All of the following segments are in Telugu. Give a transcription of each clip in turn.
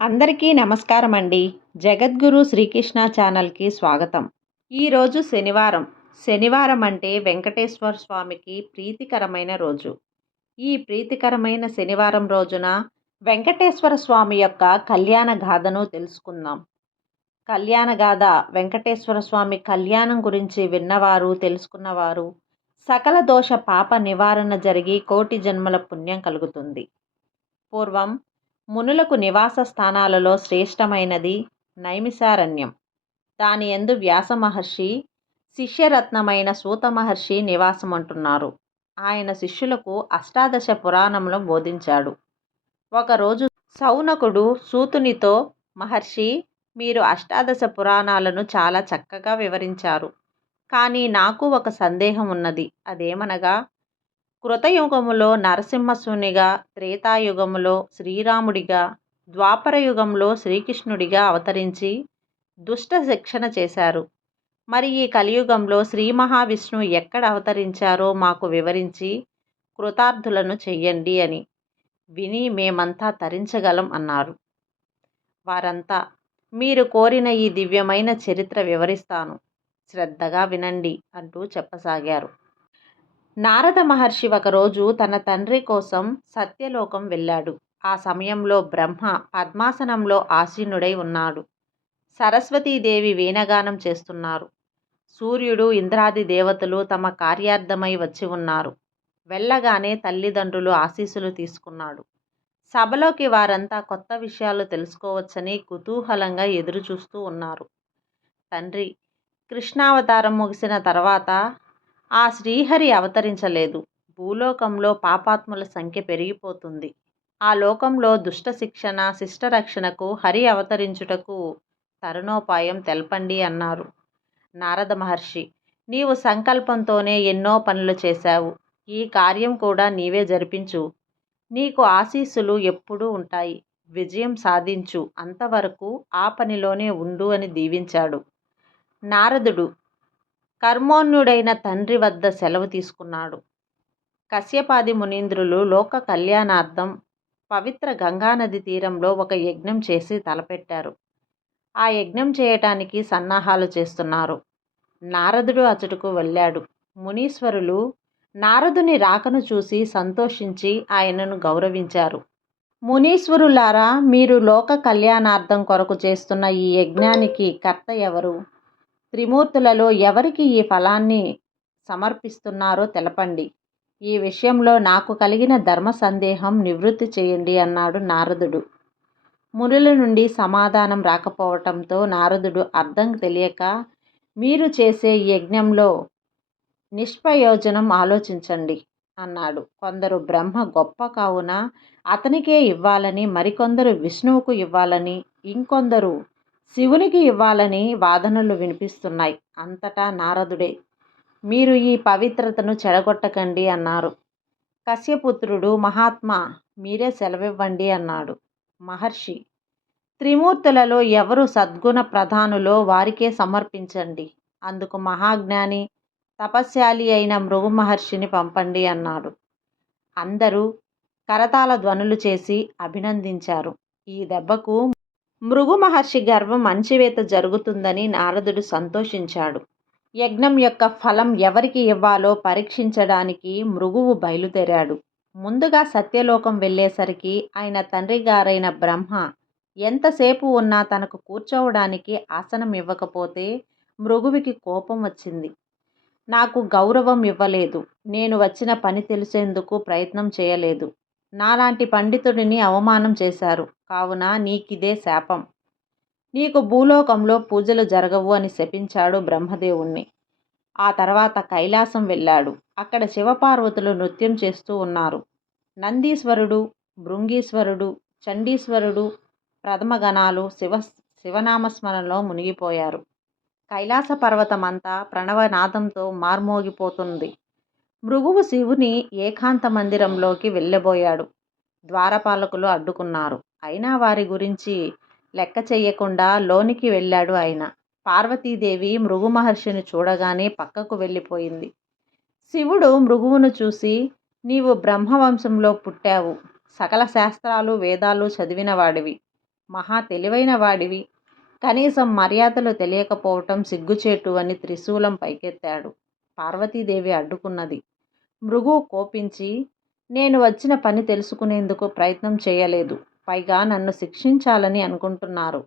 అందరికీ నమస్కారం అండి. జగద్గురు శ్రీకృష్ణ ఛానల్‌కి స్వాగతం. ఈరోజు శనివారం. శనివారం అంటే వెంకటేశ్వర స్వామికి ప్రీతికరమైన రోజు. ఈ ప్రీతికరమైన శనివారం రోజున వెంకటేశ్వర స్వామి యొక్క కళ్యాణ గాథను తెలుసుకుందాం. కళ్యాణ గాథ వెంకటేశ్వర స్వామి కళ్యాణం గురించి విన్నవారు, తెలుసుకున్నవారు సకల దోష పాప నివారణ జరిగి కోటి జన్మల పుణ్యం కలుగుతుంది. పూర్వం మునులకు నివాస స్థానాలలో శ్రేష్టమైనది నైమిసారణ్యం. దాని యందు వ్యాస మహర్షి శిష్యరత్నమైన సూత మహర్షి నివాసమంటున్నారు. ఆయన శిష్యులకు అష్టాదశ పురాణములను బోధించాడు. ఒకరోజు సౌనకుడు సూతునితో, మహర్షి, మీరు అష్టాదశ పురాణాలను చాలా చక్కగా వివరించారు. కానీ నాకు ఒక సందేహం ఉన్నది. అదేమనగా, కృతయుగములో నరసింహస్సునిగా, త్రేతాయుగములో శ్రీరాముడిగా, ద్వాపరయుగంలో శ్రీకృష్ణుడిగా అవతరించి దుష్ట శిక్షణ చేశారు. మరి ఈ కలియుగంలో శ్రీ మహావిష్ణువు ఎక్కడ అవతరించారో మాకు వివరించి కృతార్థులను చెయ్యండి అని విని మేమంతా తరించగలం అన్నారు. వారంతా, మీరు కోరిన ఈ దివ్యమైన చరిత్ర వివరిస్తాను, శ్రద్ధగా వినండి అంటూ చెప్పసాగారు. నారద మహర్షి ఒకరోజు తన తండ్రి కోసం సత్యలోకం వెళ్ళాడు. ఆ సమయంలో బ్రహ్మ పద్మాసనంలో ఆసీనుడై ఉన్నాడు. సరస్వతీదేవి వీణగానం చేస్తున్నారు. సూర్యుడు, ఇంద్రాది దేవతలు తమ కార్యార్థమై వచ్చి ఉన్నారు. వెళ్ళగానే తల్లిదండ్రులు ఆశీస్సులు తీసుకున్నాడు. సభలోకి వారంతా కొత్త విషయాలు తెలుసుకోవచ్చని కుతూహలంగా ఎదురు చూస్తూ ఉన్నారు. తండ్రి కృష్ణావతారం ముగిసిన తర్వాత ఆ శ్రీహరి అవతరించలేదు. భూలోకంలో పాపాత్ముల సంఖ్య పెరిగిపోతుంది. ఆ లోకంలో దుష్ట శిక్షణ, శిష్టరక్షణకు హరి అవతరించుటకు తరుణోపాయం తెలపండి అన్నారు. నారద మహర్షి, నీవు సంకల్పంతోనే ఎన్నో పనులు చేశావు. ఈ కార్యం కూడా నీవే జరిపించు. నీకు ఆశీస్సులు ఎప్పుడూ ఉంటాయి. విజయం సాధించు. అంతవరకు ఆ పనిలోనే ఉండు అని దీవించాడు. నారదుడు కర్మోన్యుడైన తండ్రి వద్ద సెలవు తీసుకున్నాడు. కశ్యపాది మునీంద్రులు లోక కళ్యాణార్థం పవిత్ర గంగానది తీరంలో ఒక యజ్ఞం చేసి తలపెట్టారు. ఆ యజ్ఞం చేయటానికి సన్నాహాలు చేస్తున్నారు. నారదుడు అచటకు వెళ్ళాడు. మునీశ్వరులు నారదుని రాకను చూసి సంతోషించి ఆయనను గౌరవించారు. మునీశ్వరులారా, మీరు లోక కళ్యాణార్థం కొరకు చేస్తున్న ఈ యజ్ఞానికి కర్త ఎవరు? త్రిమూర్తులలో ఎవరికి ఈ ఫలాన్ని సమర్పిస్తున్నారో తెలపండి. ఈ విషయంలో నాకు కలిగిన ధర్మ సందేహం నివృత్తి చేయండి అన్నాడు నారదుడు. మునుల నుండి సమాధానం రాకపోవటంతో నారదుడు అర్థం తెలియక, మీరు చేసే ఈ యజ్ఞంలో నిష్ప్రయోజనం ఆలోచించండి అన్నాడు. కొందరు బ్రహ్మ గొప్ప కావున అతనికే ఇవ్వాలని, మరికొందరు విష్ణువుకు ఇవ్వాలని, ఇంకొందరు శివునికి ఇవ్వాలని వాదనలు వినిపిస్తున్నాయి. అంతటా నారదుడే, మీరు ఈ పవిత్రతను చెడగొట్టకండి అన్నారు. కశ్యపుత్రుడు, మహాత్మా, మీరే సెలవివ్వండి అన్నాడు. మహర్షి, త్రిమూర్తులలో ఎవరు సద్గుణ ప్రధానులో వారికే సమర్పించండి. అందుకు మహాజ్ఞాని, తపస్యాలి అయిన భృగు మహర్షిని పంపండి అన్నాడు. అందరూ కరతాళ ధ్వనులు చేసి అభినందించారు. ఈ దెబ్బకు భృగు మహర్షి గర్వం అణచివేత జరుగుతుందని నారదుడు సంతోషించాడు. యజ్ఞం యొక్క ఫలం ఎవరికి ఇవ్వాలో పరీక్షించడానికి భృగువు బయలుదేరాడు. ముందుగా సత్యలోకం వెళ్ళేసరికి ఆయన తండ్రి గారైన బ్రహ్మ ఎంతసేపు ఉన్నా తనకు కూర్చోవడానికి ఆసనం ఇవ్వకపోతే భృగువుకి కోపం వచ్చింది. నాకు గౌరవం ఇవ్వలేదు, నేను వచ్చిన పని తెలిసేందుకు ప్రయత్నం చేయలేదు, నాలాంటి పండితుడిని అవమానం చేశారు, కావున నీకిదే శాపం, నీకు భూలోకంలో పూజలు జరగవు అని శపించాడు బ్రహ్మదేవుణ్ణి. ఆ తర్వాత కైలాసం వెళ్ళాడు. అక్కడ శివపార్వతులు నృత్యం చేస్తూ ఉన్నారు. నందీశ్వరుడు, భృంగీశ్వరుడు, చండీశ్వరుడు ప్రథమగణాలు శివనామస్మరణలో మునిగిపోయారు. కైలాస పర్వతమంతా ప్రణవనాదంతో మార్మోగిపోతుంది. భృగువు శివుని ఏకాంత మందిరంలోకి వెళ్ళబోయాడు. ద్వారపాలకులు అడ్డుకున్నారు. అయినా వారి గురించి లెక్క చెయ్యకుండా లోనికి వెళ్ళాడు ఆయన. పార్వతీదేవి భృగు మహర్షిని చూడగానే పక్కకు వెళ్ళిపోయింది. శివుడు భృగువును చూసి, నీవు బ్రహ్మవంశంలో పుట్టావు, సకల శాస్త్రాలు వేదాలు చదివిన వాడివి, మహా తెలివైన వాడివి. కనీసం మర్యాదలు తెలియకపోవటం సిగ్గుచేటు అని త్రిశూలం పైకెత్తాడు. పార్వతీదేవి అడ్డుకున్నది. భృగువు కోపించి, నేను వచ్చిన పని తెలుసుకునేందుకు ప్రయత్నం చేయలేదు. పైగా నన్ను శిక్షించాలని అనుకుంటున్నారు.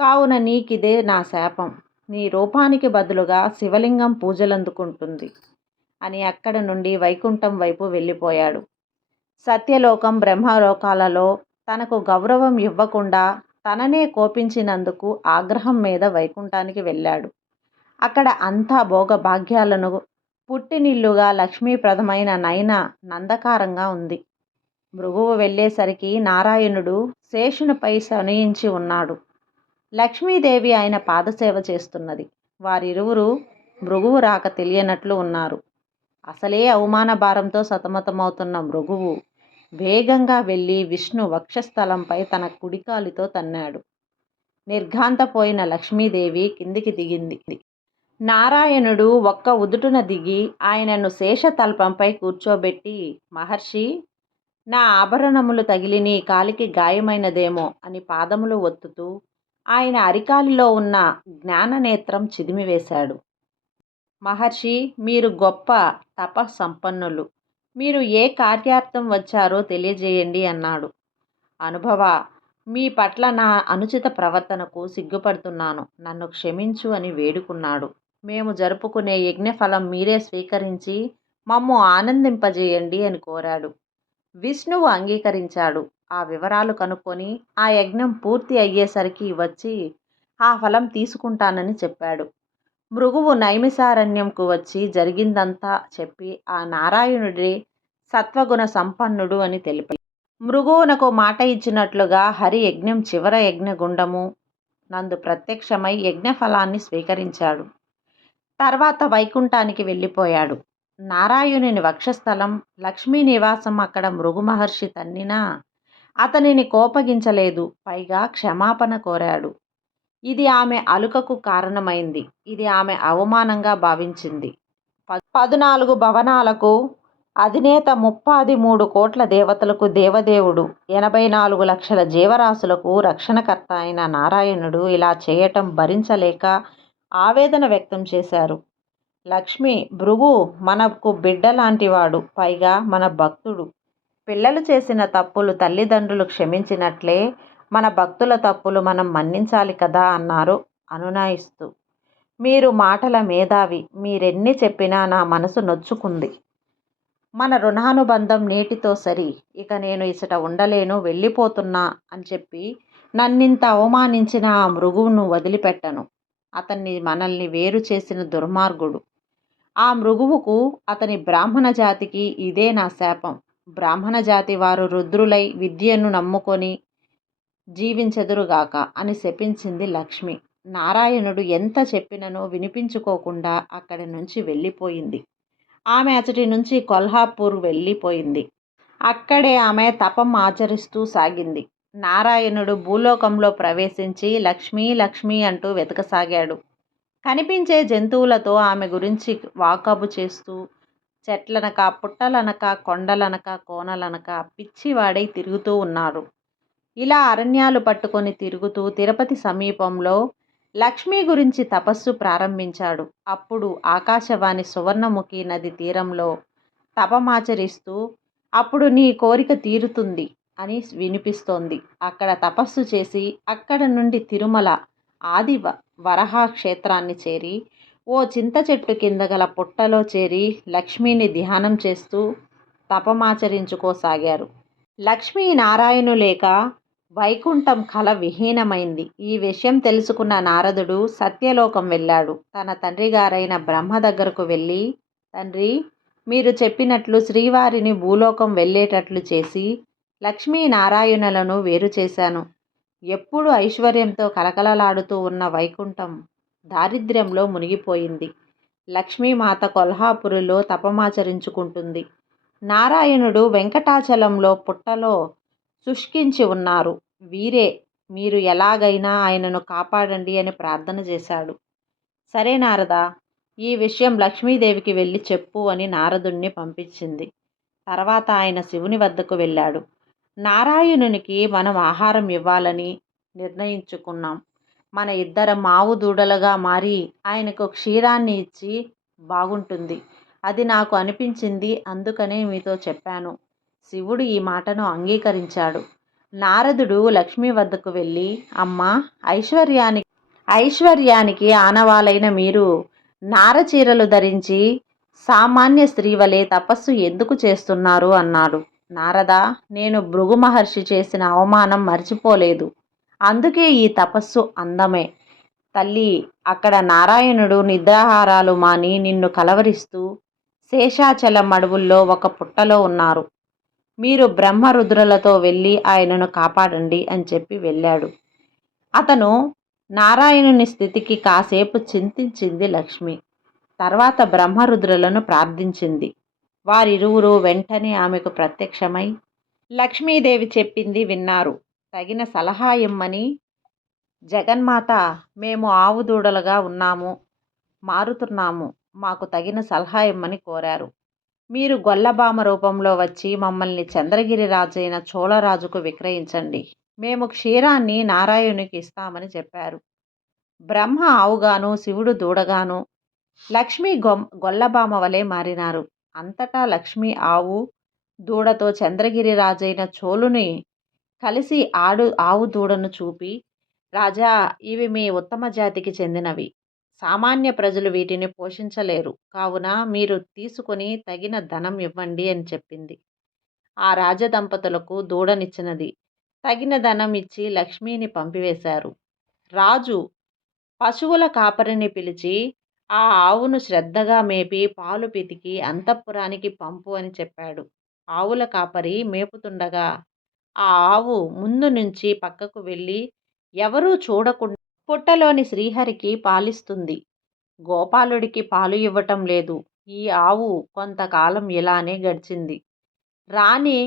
కావున నీకిదే నా శాపం. నీ రూపానికి బదులుగా శివలింగం పూజలందుకుంటుంది అని అక్కడ నుండి వైకుంఠం వైపు వెళ్ళిపోయాడు. సత్యలోకం బ్రహ్మలోకాలలో తనకు గౌరవం ఇవ్వకుండా తననే కోపించినందుకు ఆగ్రహం మీద వైకుంఠానికి వెళ్ళాడు. అక్కడ అంతా భోగభాగ్యాలను పుట్టినిల్లుగా లక్ష్మీప్రదమైన నయన నందకారంగా ఉంది. భృగువు వెళ్ళేసరికి నారాయణుడు శేషునిపై శయనించి ఉన్నాడు. లక్ష్మీదేవి ఆయన పాదసేవ చేస్తున్నది. వారిరువురు భృగువు రాక తెలియనట్లు ఉన్నారు. అసలే అవమాన భారంతో సతమతమవుతున్న భృగువు వేగంగా వెళ్ళి విష్ణు వక్షస్థలంపై తన కుడికాలితో తన్నాడు. నిర్ఘాంతపోయిన లక్ష్మీదేవి కిందికి దిగింది. నారాయణుడు ఒక్క ఉదుటున దిగి ఆయనను శేషతల్పంపై కూర్చోబెట్టి, మహర్షి, నా ఆభరణములు తగిలి నీ కాలికి గాయమైనదేమో అని పాదములు ఒత్తుతూ ఆయన అరికాలిలో ఉన్న జ్ఞాననేత్రం చిదిమివేశాడు. మహర్షి, మీరు గొప్ప తపస్సంపన్నులు. మీరు ఏ కార్యార్థం వచ్చారో తెలియజేయండి అన్నాడు. అనుభవ, మీ పట్ల నా అనుచిత ప్రవర్తనకు సిగ్గుపడుతున్నాను. నన్ను క్షమించు అని వేడుకున్నాడు. మేము జరుపుకునే యజ్ఞఫలం మీరే స్వీకరించి మమ్ము ఆనందింపజేయండి అని కోరాడు. విష్ణువు అంగీకరించాడు. ఆ వివరాలు కనుక్కొని ఆ యజ్ఞం పూర్తి అయ్యేసరికి వచ్చి ఆ ఫలం తీసుకుంటానని చెప్పాడు. భృగువు నైమిసారణ్యంకు వచ్చి జరిగిందంతా చెప్పి ఆ నారాయణుడే సత్వగుణ సంపన్నుడు అని తెలిపాడు. మృగువునకు మాట ఇచ్చినట్లుగా హరి యజ్ఞం చివర యజ్ఞగుండము నందు ప్రత్యక్షమై యజ్ఞఫలాన్ని స్వీకరించాడు. తర్వాత వైకుంఠానికి వెళ్ళిపోయాడు. నారాయణుని వక్షస్థలం, లక్ష్మీ నివాసం అక్కడ మృగు మహర్షి తన్నినా అతనిని కోపగించలేదు. పైగా క్షమాపణ కోరాడు. ఇది ఆమె అలుకకు కారణమైంది. ఇది ఆమె అవమానంగా భావించింది. 14 భవనాలకు అధినేత, 33 కోట్ల దేవతలకు దేవదేవుడు, 84 లక్షల జీవరాశులకు రక్షణకర్త అయిన నారాయణుడు ఇలా చేయటం భరించలేక ఆవేదన వ్యక్తం చేశారు. లక్ష్మి, భృగు మనకు బిడ్డ లాంటివాడు, పైగా మన భక్తుడు. పిల్లలు చేసిన తప్పులు తల్లిదండ్రులు క్షమించినట్లే మన భక్తుల తప్పులు మనం మన్నించాలి కదా అన్నారు అనునయిస్తూ. మీరు మాటల మేధావి. మీరెన్ని చెప్పినా నా మనసు నొచ్చుకుంది. మన రుణానుబంధం నేటితో సరి. ఇక నేను ఇచట ఉండలేను, వెళ్ళిపోతున్నా అని చెప్పి నన్నింత అవమానించిన ఆ మృగువును వదిలిపెట్టను. అతన్ని మనల్ని వేరు చేసిన దుర్మార్గుడు. ఆ మృగువుకు, అతని బ్రాహ్మణ జాతికి ఇదే నా శాపం. బ్రాహ్మణ జాతి వారు రుద్రులై విద్యను నమ్ముకొని జీవించెదురుగాక అని శపించింది లక్ష్మి. నారాయణుడు ఎంత చెప్పిననో వినిపించుకోకుండా అక్కడి నుంచి వెళ్ళిపోయింది. ఆమె అచటి నుంచి కొల్హాపూర్ వెళ్ళిపోయింది. అక్కడే ఆమె తపం ఆచరిస్తూ సాగింది. నారాయణుడు భూలోకంలో ప్రవేశించి లక్ష్మీ లక్ష్మీ అంటూ వెతకసాగాడు. కనిపించే జంతువులతో ఆమె గురించి వాకబు చేస్తూ చెట్లనక, పుట్టలనక, కొండలనక, కోనలనక పిచ్చివాడై తిరుగుతూ ఉన్నాడు. ఇలా అరణ్యాలు పట్టుకొని తిరుగుతూ తిరుపతి సమీపంలో లక్ష్మి గురించి తపస్సు ప్రారంభించాడు. అప్పుడు ఆకాశవాణి సువర్ణముఖి నది తీరంలో తపమాచరిస్తూ, అప్పుడు నీ కోరిక తీరుతుంది అని వినిపిస్తోంది. అక్కడ తపస్సు చేసి అక్కడ నుండి తిరుమల ఆది వరహ క్షేత్రాన్ని చేరి ఓ చింత చెట్టు కింద గల పుట్టలో చేరి లక్ష్మిని ధ్యానం చేస్తూ తపమాచరించుకోసాగారు. లక్ష్మీ నారాయణు లేక వైకుంఠం కల విహీనమైంది. ఈ విషయం తెలుసుకున్న నారదుడు సత్యలోకం వెళ్ళాడు. తన తండ్రి గారైన బ్రహ్మ దగ్గరకు వెళ్ళి, తండ్రి, మీరు చెప్పినట్లు శ్రీవారిని భూలోకం వెళ్ళేటట్లు చేసి లక్ష్మీనారాయణులను వేరు చేశాను. ఎప్పుడు ఐశ్వర్యంతో కలకలలాడుతూ ఉన్న వైకుంఠం దారిద్ర్యంలో మునిగిపోయింది. లక్ష్మీమాత కొల్హాపురిలో తపమాచరించుకుంటుంది. నారాయణుడు వెంకటాచలంలో పుట్టలో శుష్కించి ఉన్నారు. వీరే, మీరు ఎలాగైనా ఆయనను కాపాడండి అని ప్రార్థన చేశాడు. సరే నారద, ఈ విషయం లక్ష్మీదేవికి వెళ్ళి చెప్పు అని నారదుణ్ణి పంపించింది. తర్వాత ఆయన శివుని వద్దకు వెళ్ళాడు. నారాయణునికి మనం ఆహారం ఇవ్వాలని, నిర్ణయించుకున్నాం. మన ఇద్దరం ఆవు దూడలుగా మారి ఆయనకు క్షీరాన్ని ఇచ్చి బాగుంటుంది. అది నాకు అనిపించింది, అందుకనే మీతో చెప్పాను. శివుడు ఈ మాటను అంగీకరించాడు. నారదుడు లక్ష్మి వద్దకు వెళ్ళి, అమ్మా, ఐశ్వర్యానికి ఆనవాలైన మీరు నారచీరలు ధరించి సామాన్య స్త్రీ వలె తపస్సు ఎందుకు చేస్తున్నారు అన్నాడు. నారద, నేను భృగు మహర్షి చేసిన అవమానం మర్చిపోలేదు. అందుకే ఈ తపస్సు అందమే. తల్లి, అక్కడ నారాయణుడు నిద్రాహారాలు మాని నిన్ను కలవరిస్తూ శేషాచలం అడవుల్లో ఒక పుట్టలో ఉన్నారు. మీరు బ్రహ్మరుద్రులతో వెళ్ళి ఆయనను కాపాడండి అని చెప్పి వెళ్ళాడు. అతను నారాయణుని స్థితికి కాసేపు చింతించింది లక్ష్మి. తర్వాత బ్రహ్మరుద్రులను ప్రార్థించింది. వారిరువురు వెంటనే ఆమెకు ప్రత్యక్షమై లక్ష్మీదేవి చెప్పింది విన్నారు. తగిన సలహా ఇమ్మని, జగన్మాత, మేము ఆవు దూడలుగా మారుతున్నాము, మాకు తగిన సలహా ఇమ్మని కోరారు. మీరు గొల్లబామ రూపంలో వచ్చి మమ్మల్ని చంద్రగిరి రాజైన చోళరాజుకు విక్రయించండి. మేము క్షీరాన్ని నారాయణునికి ఇస్తామని చెప్పారు. బ్రహ్మ ఆవుగాను, శివుడు దూడగాను, లక్ష్మి గొల్లబామ వలె మారినారు. అంతటా లక్ష్మి ఆవు దూడతో చంద్రగిరి రాజైన చోళుని కలిసి ఆవు దూడను చూపి, రాజా, ఇవి మీ ఉత్తమ జాతికి చెందినవి. సామాన్య ప్రజలు వీటిని పోషించలేరు. కావున మీరు తీసుకుని తగిన ధనం ఇవ్వండి అని చెప్పింది. ఆ రాజదంపతులకు దూడనిచ్చినది. తగిన ధనం ఇచ్చి లక్ష్మిని పంపివేశారు. రాజు పశువుల కాపరిని పిలిచి ఆ ఆవును శ్రద్ధగా మేపి పాలు పితికి అంతఃపురానికి పంపు అని చెప్పాడు. ఆవుల కాపరి మేపుతుండగా ఆ ఆవు ముందు నుంచి పక్కకు వెళ్ళి ఎవరూ చూడకుండా పుట్టలోని శ్రీహరికి పాలిస్తుంది. గోపాలుడికి పాలు ఇవ్వటం లేదు. ఈ ఆవు కొంతకాలం ఇలానే గడిచింది. రాణి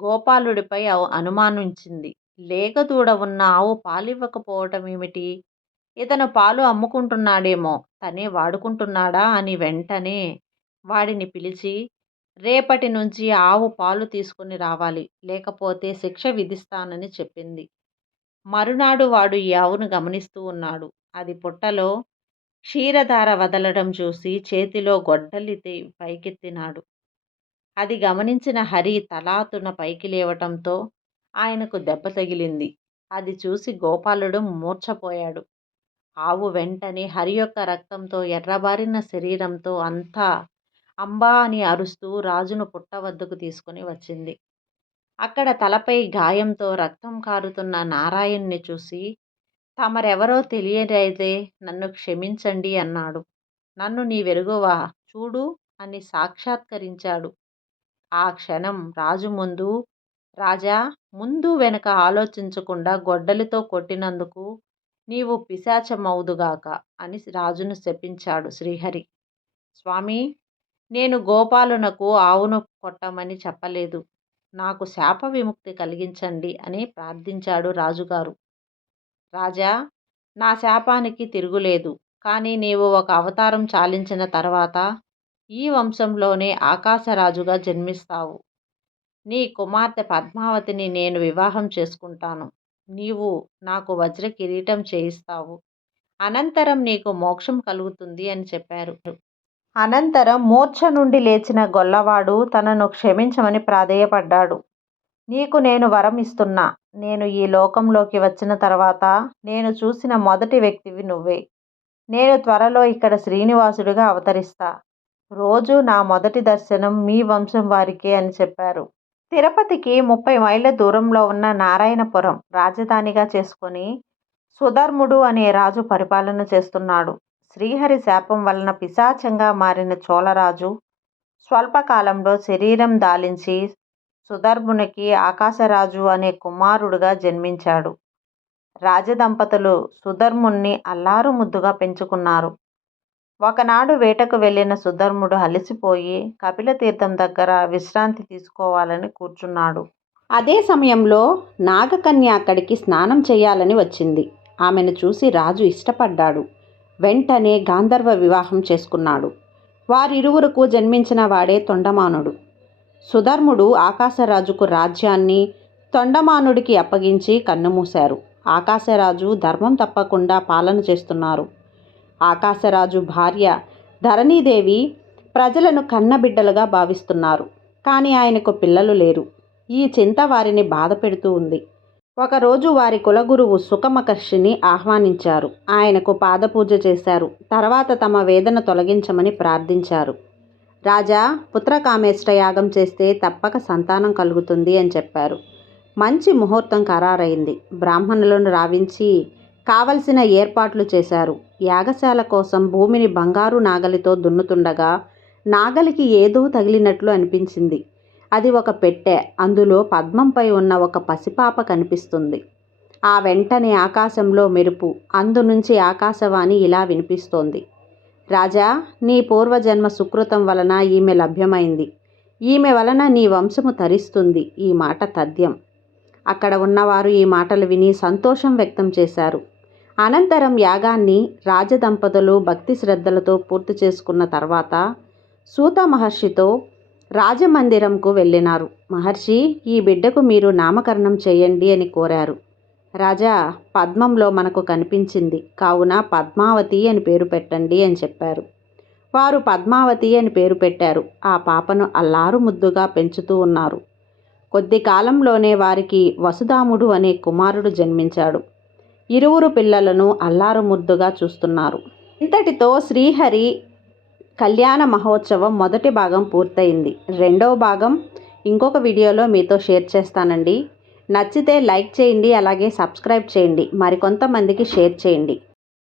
గోపాలుడిపై అనుమానించింది. లేగదూడ ఉన్న ఆవు పాలివ్వకపోవటం ఏమిటి? ఇతను పాలు అమ్ముకుంటున్నాడేమో, తనే వాడుకుంటున్నాడా అని వెంటనే వాడిని పిలిచి, రేపటి నుంచి ఆవు పాలు తీసుకుని రావాలి, లేకపోతే శిక్ష విధిస్తానని చెప్పింది. మరునాడు వాడు ఈ ఆవును గమనిస్తూ ఉన్నాడు. అది పుట్టలో క్షీరధార వదలడం చూసి చేతిలో గొడ్డలి పైకెత్తినాడు. అది గమనించిన హరి తలాతున పైకి లేవటంతో ఆయనకు దెబ్బ తగిలింది. అది చూసి గోపాలుడు మూర్ఛపోయాడు. ఆవు వెంటనే హరి యొక్క రక్తంతో ఎర్రబారిన శరీరంతో అంతా అంబా అని అరుస్తూ రాజును పుట్ట వద్దకు తీసుకుని వచ్చింది. అక్కడ తలపై గాయంతో రక్తం కారుతున్న నారాయణ్ణి చూసి, తమరెవరో తెలియదైతే నన్ను క్షమించండి అన్నాడు. నన్ను నీవెరుగువా, చూడు అని సాక్షాత్కరించాడు. ఆ క్షణం రాజు ముందు, రాజా, ముందు వెనుక ఆలోచించకుండా గొడ్డలితో కొట్టినందుకు నీవు పిశాచమవుదుగాక అని రాజును శపించాడు శ్రీహరి. స్వామి, నేను గోపాలునకు ఆవును కొట్టమని చెప్పలేదు. నాకు శాప విముక్తి కలిగించండి అని ప్రార్థించాడు రాజుగారు. రాజా, నా శాపానికి తిరుగులేదు. కానీ నీవు ఒక అవతారం చాలించిన తర్వాత ఈ వంశంలోనే ఆకాశరాజుగా జన్మిస్తావు. నీ కుమార్తె పద్మావతిని నేను వివాహం చేసుకుంటాను. నీవు నాకు వజ్ర కిరీటం చేయిస్తావు. అనంతరం నీకు మోక్షం కలుగుతుంది అని చెప్పారు. అనంతరం మూర్ఛ నుండి లేచిన గొల్లవాడు తనను క్షమించమని ప్రాధేయపడ్డాడు. నీకు నేను వరం ఇస్తున్నా. నేను ఈ లోకంలోకి వచ్చిన తర్వాత నేను చూసిన మొదటి వ్యక్తివి నువ్వే. నేను త్వరలో ఇక్కడ శ్రీనివాసుడిగా అవతరిస్తా. రోజు నా మొదటి దర్శనం మీ వంశం వారికే అని చెప్పారు. తిరుపతికి 30 మైళ్ళ దూరంలో ఉన్న నారాయణపురం రాజధానిగా చేసుకొని సుధర్ముడు అనే రాజు పరిపాలన చేస్తున్నాడు. శ్రీహరి శాపం వలన పిశాచంగా మారిన చోళరాజు స్వల్పకాలంలో శరీరం దాలించి సుధర్మునికి ఆకాశరాజు అనే కుమారుడుగా జన్మించాడు. రాజదంపతులు సుధర్ముణ్ణి అల్లారు ముద్దుగా పెంచుకున్నారు. ఒకనాడు వేటకు వెళ్ళిన సుధర్ముడు అలసిపోయి కపిలతీర్థం దగ్గర విశ్రాంతి తీసుకోవాలని కూర్చున్నాడు. అదే సమయంలో నాగకన్య అక్కడికి స్నానం చేయాలని వచ్చింది. ఆమెను చూసి రాజు ఇష్టపడ్డాడు. వెంటనే గాంధర్వ వివాహం చేసుకున్నాడు. వారిరువురకు జన్మించిన వాడే తొండమానుడు. సుధర్ముడు ఆకాశరాజుకు రాజ్యాన్ని తొండమానుడికి అప్పగించి కన్నుమూశారు. ఆకాశరాజు ధర్మం తప్పకుండా పాలన చేస్తున్నారు. ఆకాశరాజు భార్య ధరణీదేవి ప్రజలను కన్నబిడ్డలుగా భావిస్తున్నారు. కానీ ఆయనకు పిల్లలు లేరు. ఈ చింత వారిని బాధ పెడుతూ ఉంది. ఒకరోజు వారి కులగురువు సుఖమహర్షిని ఆహ్వానించారు. ఆయనకు పాదపూజ చేశారు. తర్వాత తమ వేదన తొలగించమని ప్రార్థించారు. రాజా, పుత్రకామేష్ట యాగం చేస్తే తప్పక సంతానం కలుగుతుంది అని చెప్పారు. మంచి ముహూర్తం ఖరారైంది. బ్రాహ్మణులను రావించి కావలసిన ఏర్పాట్లు చేశారు. యాగశాల కోసం భూమిని బంగారు నాగలితో దున్నుతుండగా నాగలికి ఏదో తగిలినట్లు అనిపించింది. అది ఒక పెట్టె. అందులో పద్మంపై ఉన్న ఒక పసిపాప కనిపిస్తుంది. ఆ వెంటనే ఆకాశంలో మెరుపు. అందునుంచి ఆకాశవాణి ఇలా వినిపిస్తోంది. రాజా, నీ పూర్వజన్మ సుకృతం వలన ఈమె లభ్యమైంది. ఈమె వలన నీ వంశము తరిస్తుంది. ఈ మాట తథ్యం. అక్కడ ఉన్నవారు ఈ మాటలు విని సంతోషం వ్యక్తం చేశారు. అనంతరం యాగాన్ని రాజదంపతులు భక్తి శ్రద్ధలతో పూర్తి చేసుకున్న తర్వాత సూత మహర్షితో రాజమందిరంకు వెళ్ళినారు. మహర్షి, ఈ బిడ్డకు మీరు నామకరణం చేయండి అని కోరారు. రాజా, పద్మంలో మనకు కనిపించింది కావున పద్మావతి అని పేరు పెట్టండి అని చెప్పారు. వారు పద్మావతి అని పేరు పెట్టారు. ఆ పాపను అల్లారు ముద్దుగా పెంచుతూ ఉన్నారు. కొద్ది కాలంలోనే వారికి వసుధాముడు అనే కుమారుడు జన్మించాడు. ఇరువురు పిల్లలను అల్లారు ముద్దుగా చూస్తున్నారు. ఇంతటితో శ్రీహరి కళ్యాణ మహోత్సవం మొదటి భాగం పూర్తయింది. రెండవ భాగం ఇంకొక వీడియోలో మీతో షేర్ చేస్తానండి. నచ్చితే లైక్ చేయండి, అలాగే సబ్స్క్రైబ్ చేయండి, మరికొంతమందికి షేర్ చేయండి.